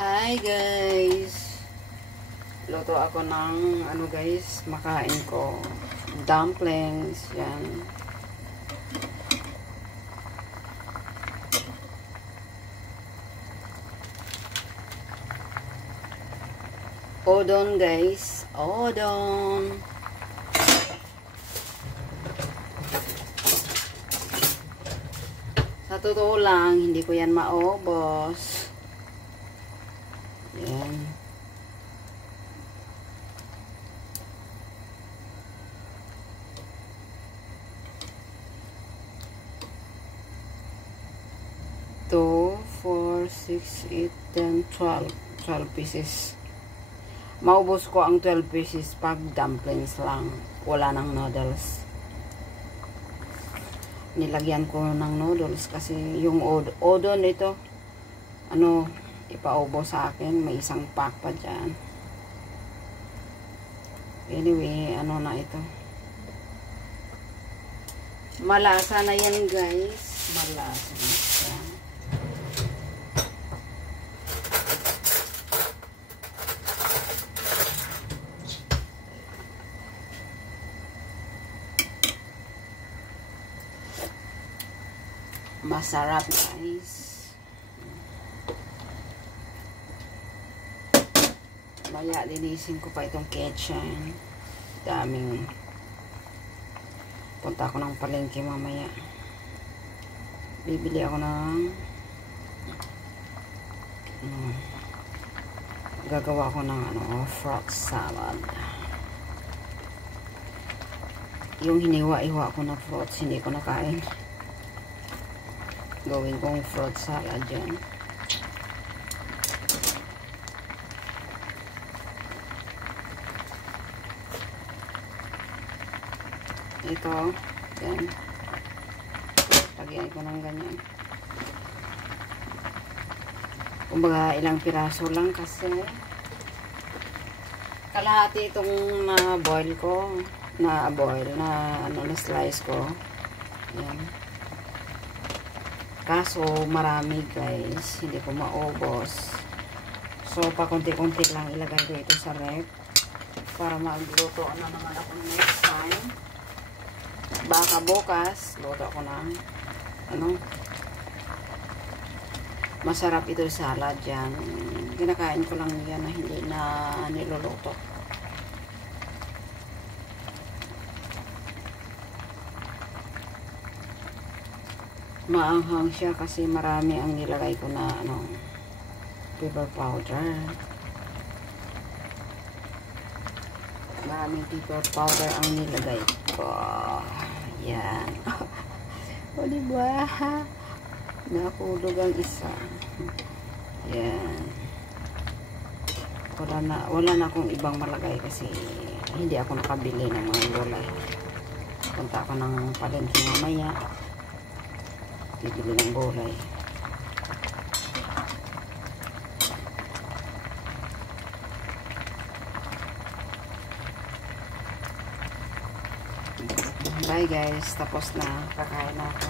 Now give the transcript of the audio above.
Hi guys! Luto ako ng guys, makain ko. Dumplings, yan. Odon guys, odon. Sa totoo lang, hindi ko yan maubos. Yan. Two, 4, 6, 8, 10, 12. 12 pieces. Maubos ko ang 12 pieces pag dumplings lang. Wala ng noodles. Nilagyan ko ng noodles kasi yung odon ito, ipaubo sa akin. May isang pack pa dyan. Anyway, na ito. Malasa na yan guys. Malasa na siya. Masarap guys. Maya linisin ko pa itong kitchen. Daming. Punta ako ng palengke mamaya. Bibili ako ng gagawa ko ng fruit salad. Yung hiniwa-iwa ko na fruits hindi ko nakain. Gawin kong fruit salad yan. Ito, yan. Lagyan ko ng ganyan. Kumbaga, ilang piraso lang kasi kalahati itong na-boil ko. Na-boil, na-slice ko. Yan. Kaso, marami guys. Hindi ko maubos. So, pakunti-kunti lang ilagay ko ito sa rep. Para magluto na naman ako next time. Baka bukas, luto ako ng masarap ito salad yan. Kinakain ko lang yan na hindi na niluluto. Maanghang siya kasi marami ang nilagay ko na pepper powder. Maraming pepper powder ang nilagay ko. Yan. O diba? Nakulog ang isa. Yan. Wala na akong ibang malagay kasi hindi ako nakabili ng mga gulay. Punta ako ng palengke mamaya. Bibili ng gulay. Bye guys, tapos na, kakain na ako.